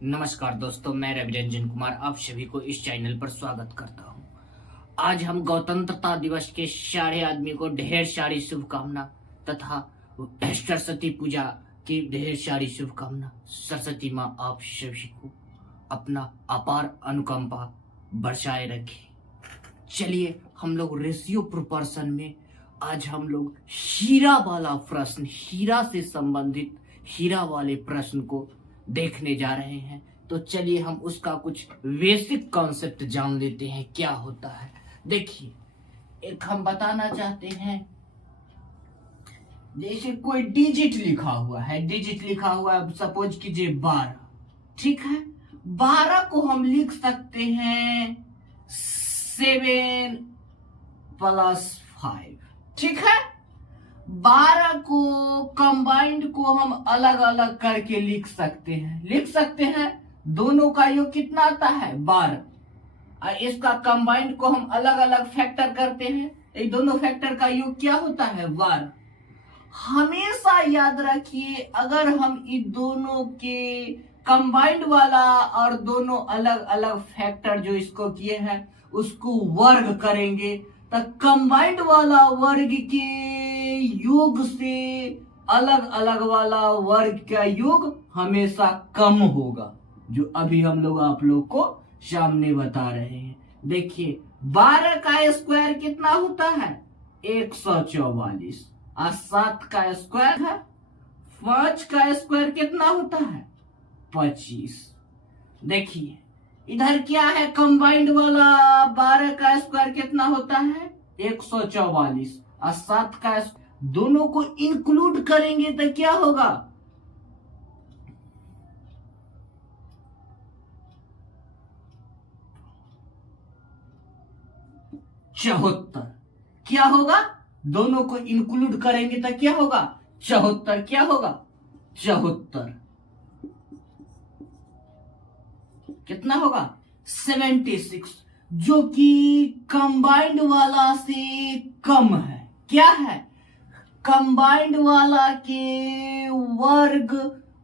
नमस्कार दोस्तों, मैं रवि रंजन कुमार आप सभी को इस चैनल पर स्वागत करता हूं। आज हम गणतंत्रता दिवस के सारे आदमी को ढेर सारी शुभकामना तथा सरस्वती पूजा की ढेर सारी शुभकामना। सरस्वती माँ आप सभी को अपना अपार अनुकंपा बरसाए रखे। चलिए हम लोग रेशियो प्रोपोर्शन में आज हम लोग हीरा वाला प्रश्न, हीरा से संबंधित हीरा वाले प्रश्न को देखने जा रहे हैं। तो चलिए हम उसका कुछ बेसिक कॉन्सेप्ट जान लेते हैं क्या होता है। देखिए, एक हम बताना चाहते हैं, जैसे कोई डिजिट लिखा हुआ है, सपोज कीजिए 12, ठीक है। 12 को हम लिख सकते हैं 7 + 5, ठीक है। 12 को कंबाइंड को हम अलग अलग करके लिख सकते हैं। दोनों का योग कितना आता है 12, और इसका कंबाइंड को हम अलग अलग फैक्टर करते हैं। ये दोनों फैक्टर का योग क्या होता है 12। हमेशा याद रखिए, अगर हम इन दोनों के कंबाइंड वाला और दोनों अलग अलग फैक्टर जो इसको किए हैं उसको वर्ग करेंगे तो कंबाइंड वाला वर्ग के योग से अलग अलग वाला वर्ग का योग हमेशा कम होगा, जो अभी हम लोग आप लोग को सामने बता रहे हैं। देखिए, 12 का स्क्वायर कितना होता है 144, और 7 का स्क्वायर है 5 का स्क्वायर कितना होता है 25। देखिए इधर क्या है, कंबाइंड वाला 12 का स्क्वायर कितना होता है 144, और 7 का दोनों को इंक्लूड करेंगे तो क्या होगा 74। क्या होगा, दोनों को इंक्लूड करेंगे तो क्या होगा 74। क्या होगा 74, कितना होगा 76, जो कि कंबाइंड वाला से कम है। क्या है, कंबाइंड वाला के वर्ग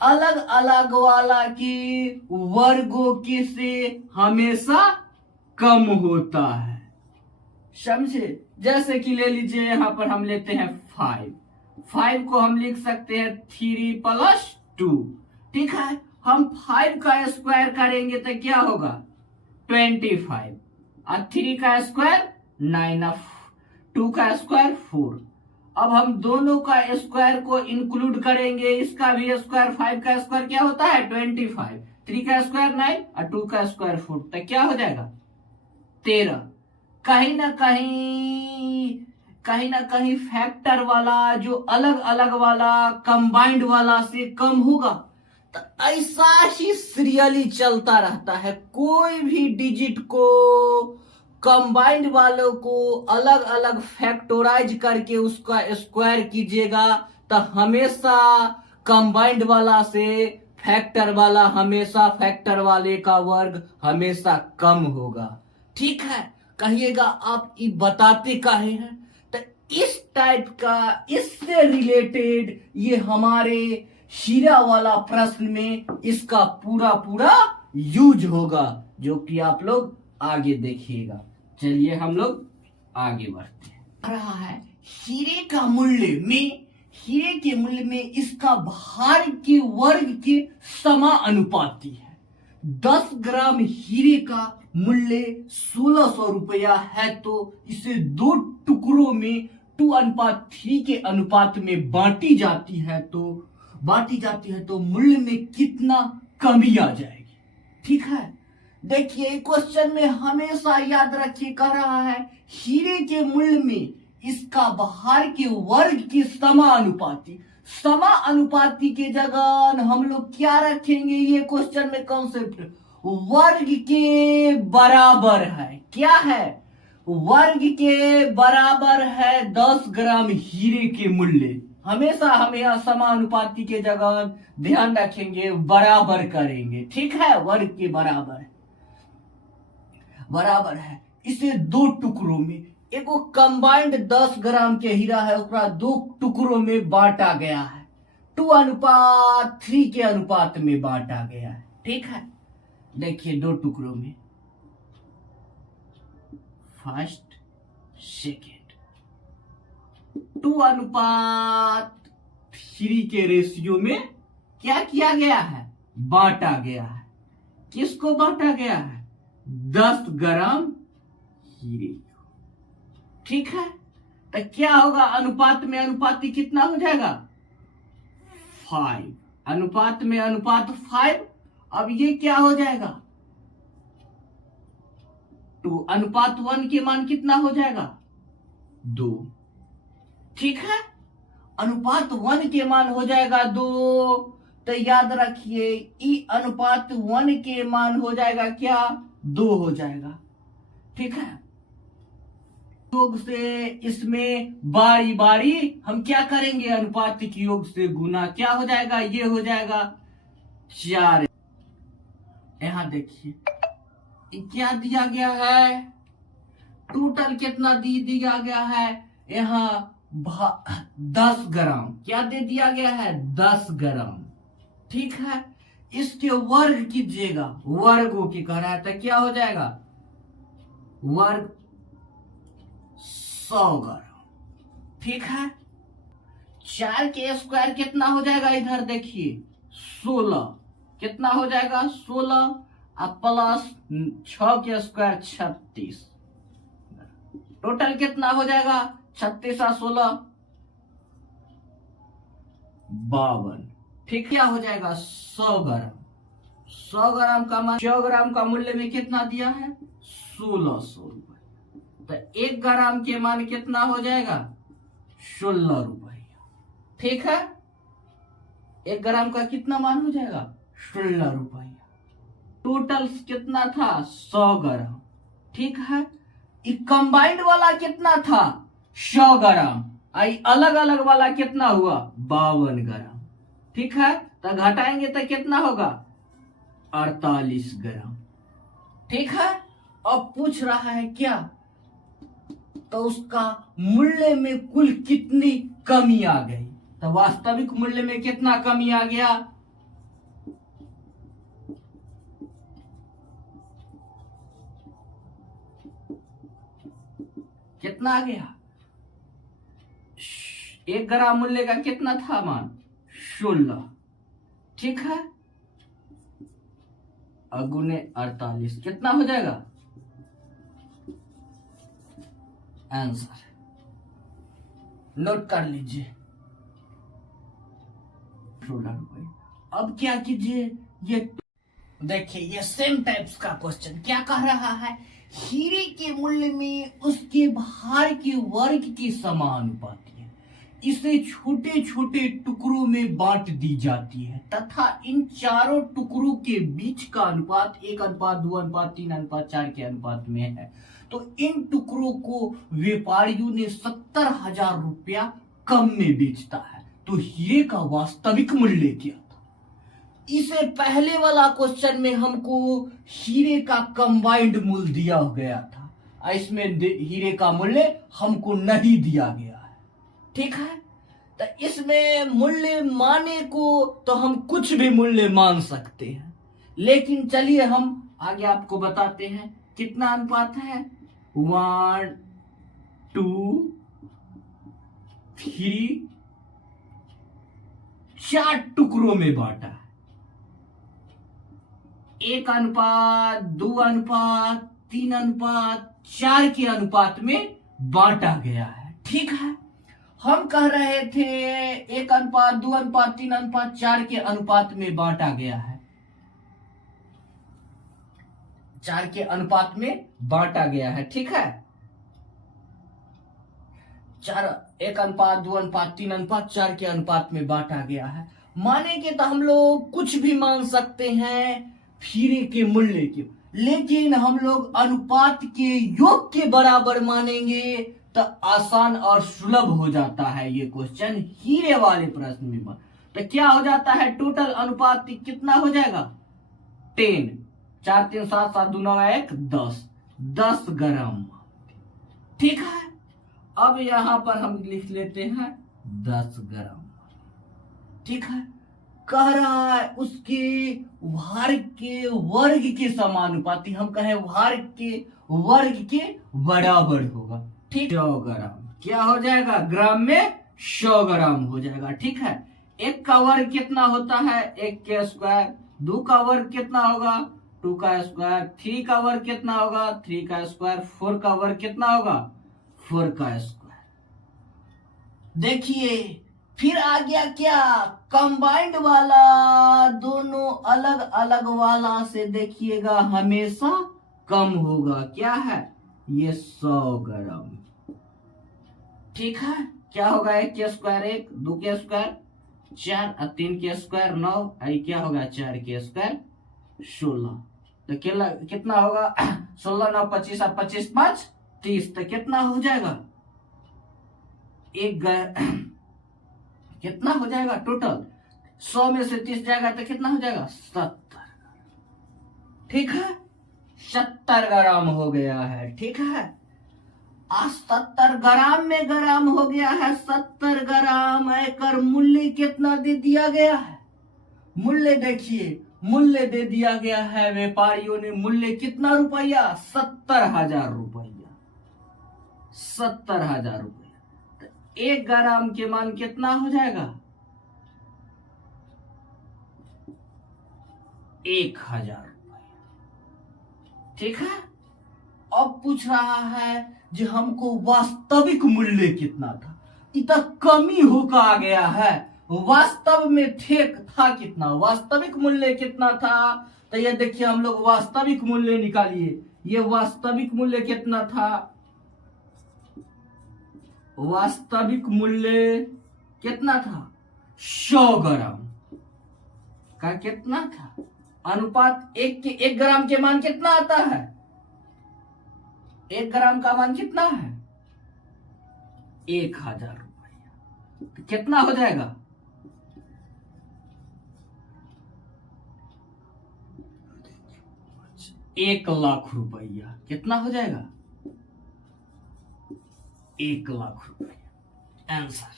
अलग अलग वाला के वर्गों के से हमेशा कम होता है, समझे। जैसे कि ले लीजिए, यहां पर हम लेते हैं 5 को हम लिख सकते हैं 3 + 2, ठीक है। हम 5 का स्क्वायर करेंगे तो क्या होगा 25, और 3 का स्क्वायर 9, 2 का स्क्वायर 4। अब हम दोनों का स्क्वायर को इंक्लूड करेंगे, इसका भी स्क्वायर, 5 का स्क्वायर क्या होता है 25, 3 का स्क्वायर 9 और 2 का स्क्वायर 4, तो क्या हो जाएगा 13। कहीं ना कहीं फैक्टर वाला जो अलग अलग वाला कंबाइंड वाला से कम होगा। तो ऐसा ही सीरियली चलता रहता है। कोई भी डिजिट को कंबाइंड वालों को अलग अलग फैक्टोराइज करके उसका स्क्वायर कीजिएगा तो हमेशा कंबाइंड वाला से फैक्टर वाला, हमेशा फैक्टर वाले का वर्ग हमेशा कम होगा, ठीक है। कहिएगा आप ये बताते काहे हैं, तो इस टाइप का, इससे रिलेटेड ये हमारे हीरा वाला प्रश्न में इसका पूरा यूज होगा, जो कि आप लोग आगे देखिएगा। चलिए हम लोग आगे बढ़ते हैं। रहा है हीरे के मूल्य में इसका भार के वर्ग के समानुपाती है। 10 ग्राम हीरे का मूल्य 1600 रुपया है, तो इसे 2 टुकड़ों में 2:3 के अनुपात में बांटी जाती है तो मूल्य में कितना कमी आ जाएगी, ठीक है। देखिए क्वेश्चन में हमेशा याद रखिए, कह रहा है हीरे के मूल्य में इसका भार के वर्ग के समानुपाती के जगह हम लोग क्या रखेंगे, ये क्वेश्चन में कॉन्सेप्ट वर्ग के बराबर है। क्या है, वर्ग के बराबर है 10 ग्राम हीरे के मूल्य। हमेशा हम यहाँ समानुपाती के जगह ध्यान रखेंगे, बराबर करेंगे, ठीक है। वर्ग के बराबर है इसे 2 टुकड़ों में, एगो कंबाइंड 10 ग्राम के हीरा है, उसका 2 टुकड़ों में बांटा गया है, 2:3 के अनुपात में बांटा गया है, ठीक है, देखिए 2 टुकड़ों में, फर्स्ट सेकेंड, 2:3 के रेशियो में क्या किया गया है, बांटा गया है। किसको बांटा गया है, 10 ग्राम हीरे को। ठीक है, तो क्या होगा, अनुपात में अनुपाती कितना हो जाएगा, 5, अनुपात में अनुपात 5। अब ये क्या हो जाएगा, 2, अनुपात 1 के मान कितना हो जाएगा, 2। ठीक है, अनुपात 1 के मान हो जाएगा 2, तो याद रखिए ई अनुपात 1 के मान हो जाएगा क्या, 2 हो जाएगा। ठीक है, योग से इसमें बारी बारी हम क्या करेंगे, अनुपात के योग से गुना, क्या हो जाएगा, ये हो जाएगा 4। यहां देखिए क्या दिया गया है, टोटल कितना दिया गया है, यहां 10 ग्राम, क्या दे दिया गया है, 10 ग्राम। ठीक है, इसके वर्ग कीजिएगा, वर्गों की कह रहा है, तो क्या हो जाएगा, वर्ग 100 ग्राम। ठीक है, 4 के स्क्वायर कितना हो जाएगा, इधर देखिए 16, कितना हो जाएगा 16, अब प्लस 6 के स्क्वायर 36, टोटल कितना हो जाएगा, 36 और 16 52। ठीक, क्या हो जाएगा 100 ग्राम। 100 ग्राम का मान, 100 ग्राम का मूल्य में कितना दिया है, 1600 रुपए। तो 1 ग्राम के मान कितना हो जाएगा, 16 रुपया। ठीक है, 1 ग्राम का कितना मान हो जाएगा, 16 रुपया। टोटल कितना था, 100 ग्राम। ठीक है, कंबाइंड वाला कितना था, 100 ग्राम, आई अलग अलग वाला कितना हुआ, 52 ग्राम। ठीक है, तो घटाएंगे तो कितना होगा, 48 ग्राम। ठीक है, अब पूछ रहा है क्या, तो उसका मूल्य में कुल कितनी कमी आ गई, तो वास्तविक मूल्य में कितना कमी आ गया, कितना आ गया, 1 ग्राम मूल्य का कितना था मान, 16। ठीक है, अगुने 48 कितना हो जाएगा, आंसर नोट कर लीजिए, 16 रुपए। अब क्या कीजिए, ये देखिए ये सेम टाइप्स का क्वेश्चन क्या कह रहा है, हीरे के मूल्य में उसके भार के वर्ग के समानुपाती है, इसे छोटे छोटे टुकड़ों में बांट दी जाती है तथा इन चारों टुकड़ों के बीच का अनुपात 1:2:3:4 के अनुपात में है। तो इन टुकड़ों को व्यापारियों ने 70,000 रुपया कम में बेचता है, तो हीरे का वास्तविक मूल्य क्या था। इसे पहले वाला क्वेश्चन में हमको हीरे का कंबाइंड मूल्य दिया गया था, इसमें हीरे का मूल्य हमको नहीं दिया गया है। ठीक है, तो इसमें मूल्य माने को तो हम कुछ भी मूल्य मान सकते हैं, लेकिन चलिए हम आगे आपको बताते हैं कितना अनुपात है, 1:2:3 4 टुकड़ों में बांटा है, 1:2:3:4 के अनुपात में बांटा गया है। ठीक है, हम कह रहे थे 1:2:3:4 के अनुपात में बांटा गया है, 4 के अनुपात में बांटा गया है। ठीक है, 1:2:3:4 के अनुपात में बांटा गया है, माने के तो हम लोग कुछ भी मान सकते हैं हीरे के मूल्य के, लेकिन हम लोग अनुपात के योग के बराबर मानेंगे तो आसान और सुलभ हो जाता है ये क्वेश्चन हीरे वाले प्रश्न में। तो क्या हो जाता है, टोटल अनुपात कितना हो जाएगा, 10, 4 3 7 7 2 9 1 10 ग्राम। ठीक है, अब यहां पर हम लिख लेते हैं 10 ग्राम। ठीक है, कह रहा है उसके भार के वर्ग के समानुपाती, हम कहें भार के वर्ग के बराबर होगा। ठीक, 100 ग्राम क्या हो जाएगा, ग्राम में 100 ग्राम हो जाएगा। ठीक है, 1 का वर्ग कितना होता है, 1 के स्क्वायर। 2 का वर्ग कितना होगा, 2 का स्क्वायर। 3 का वर्ग कितना होगा, 3 का स्क्वायर। 4 का वर्ग कितना होगा, 4 का स्क्वायर। देखिए फिर आ गया क्या, कंबाइंड वाला, दोनों अलग अलग वाला से देखिएगा हमेशा कम होगा। क्या है ये, 100 ग्राम। ठीक है, क्या होगा, 1 के स्क्वायर 1, 2 के स्क्वायर 4, 3 के स्क्वायर 9, आई क्या होगा, 4 के स्क्वायर 16। तो कितना होगा 16 9 25 और 25 5 30, तो कितना हो जाएगा, कितना हो जाएगा टोटल, 100 में से 30 जाएगा तो कितना हो जाएगा, 70। ठीक है, 70 ग्राम हो गया है। ठीक है, आज 70 ग्राम में ग्राम हो गया है, 70 ग्राम। एकर मूल्य कितना दे दिया गया है, मूल्य देखिए, मूल्य दे दिया गया है व्यापारियों ने, मूल्य कितना रुपया, 70,000 रुपया, 70,000 रुपया। 1 ग्राम के मान कितना हो जाएगा, 1,000 रुपया। ठीक है, अब पूछ रहा है जो हमको वास्तविक मूल्य कितना था, इतना कमी होकर आ गया है, वास्तव में ठीक था कितना, वास्तविक मूल्य कितना था। तो ये देखिए हम लोग वास्तविक मूल्य निकालिए, ये वास्तविक मूल्य कितना था, वास्तविक मूल्य कितना था, 100 ग्राम का कितना था, अनुपात 1 के 1 ग्राम के मान कितना आता है, 1 ग्राम का मान कितना है, 1,000 रुपया। तो कितना हो जाएगा, 1,00,000 रुपया। कितना हो जाएगा, 1,00,000 रुपया आंसर।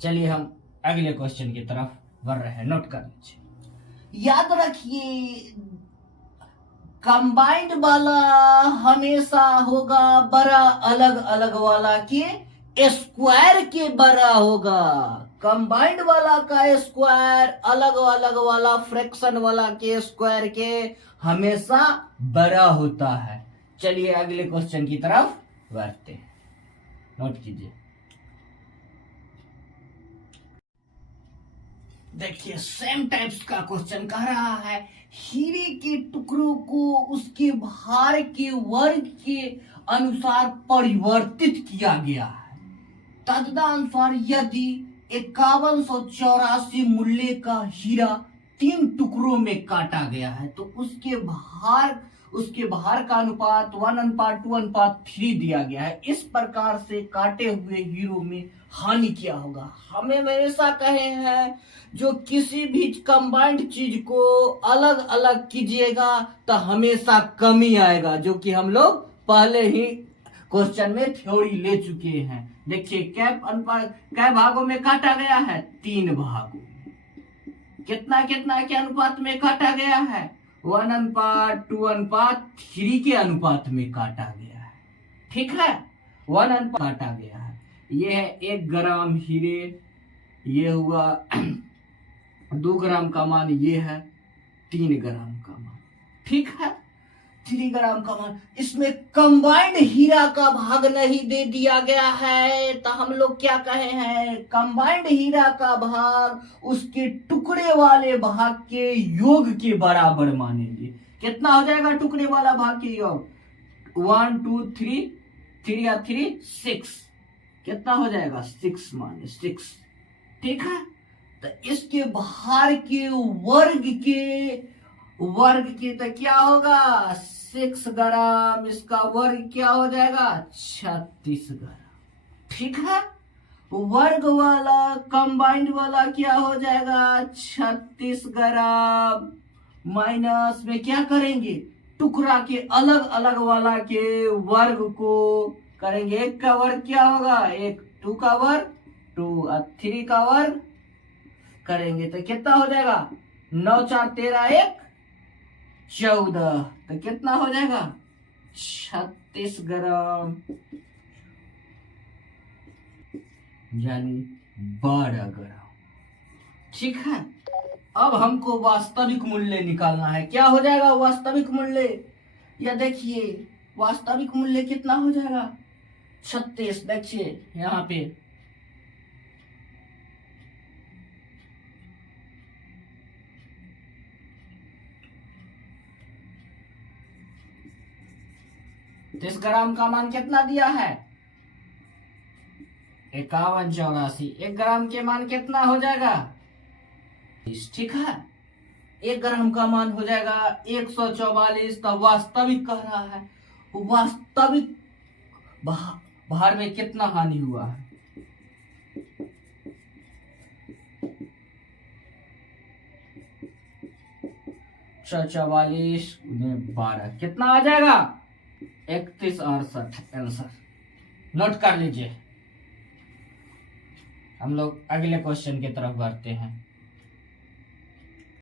चलिए हम अगले क्वेश्चन की तरफ बढ़ रहे हैं, नोट कर लीजिए। याद रखिए कंबाइंड वाला हमेशा होगा बड़ा, अलग अलग वाला के स्क्वायर के बड़ा होगा। कंबाइंड वाला का स्क्वायर अलग अलग वाला फ्रैक्शन वाला के स्क्वायर के हमेशा बड़ा होता है। चलिए अगले क्वेश्चन की तरफ बढ़ते हैं, नोट कीजिए। देखिए सेम टाइप्स का क्वेश्चन कह रहा है, हीरे के टुकड़ों को उसके भार के वर्ग के अनुसार परिवर्तित किया गया है। तदनुसार यदि 5184 मूल्य का हीरा 3 टुकड़ों में काटा गया है तो उसके भार का अनुपात 1:2:3 दिया गया है। इस प्रकार से काटे हुए हीरो में हानि क्या होगा। हमें हमेशा कहे हैं जो किसी भी कंबाइंड चीज को अलग अलग कीजिएगा तो हमेशा कमी आएगा, जो कि हम लोग पहले ही क्वेश्चन में थ्योरी ले चुके हैं। देखिए कै भागों में काटा गया है, 3 भागों। कितना कितना के अनुपात में काटा गया है, 1:2:3 के अनुपात में काटा गया है। ठीक है, 1 काटा गया है। ये है 1 ग्राम हीरे, ये हुआ 2 ग्राम का मान, ये है 3 ग्राम का मान। ठीक है, 3 ग्राम का मान। इसमें कंबाइंड हीरा का भाग नहीं दे दिया गया है, तो हम लोग क्या कहे हैं, कंबाइंड हीरा का भाग उसके टुकड़े वाले भाग के योग के बराबर मानेंगे। कितना हो जाएगा टुकड़े वाला भाग के योग, 1 2 3 3 या 3 6, कितना हो जाएगा 6 माने 6। ठीक है, तो इसके भार के वर्ग के तो क्या होगा 6 ग्राम, इसका वर्ग क्या हो जाएगा 36 ग्राम। ठीक है, वर्ग वाला कंबाइंड वाला क्या हो जाएगा 36 ग्राम, माइनस में क्या करेंगे टुकड़ा के अलग अलग वाला के वर्ग को करेंगे। 1 का वर्ग क्या होगा 1, 2 का वर्ग 2 और 3 का वर्ग करेंगे तो कितना हो जाएगा, 9 4 13 1 14, तो कितना हो जाएगा 36 ग्राम, यानी 12 ग्राम। ठीक है, अब हमको वास्तविक मूल्य निकालना है। क्या हो जाएगा वास्तविक मूल्य, या देखिए वास्तविक मूल्य कितना हो जाएगा 36। देखिए यहाँ पे इस ग्राम का मान कितना दिया है 51 84, 1 ग्राम के मान कितना हो जाएगा 20। ठीक है, 1 ग्राम का मान हो जाएगा 144। तो वास्तविक कह रहा है, वास्तविक भार में कितना हानि हुआ है, अच्छा 44 × 12 कितना आ जाएगा 31 68 आंसर। नोट कर लीजिए। हम लोग अगले क्वेश्चन की तरफ बढ़ते हैं।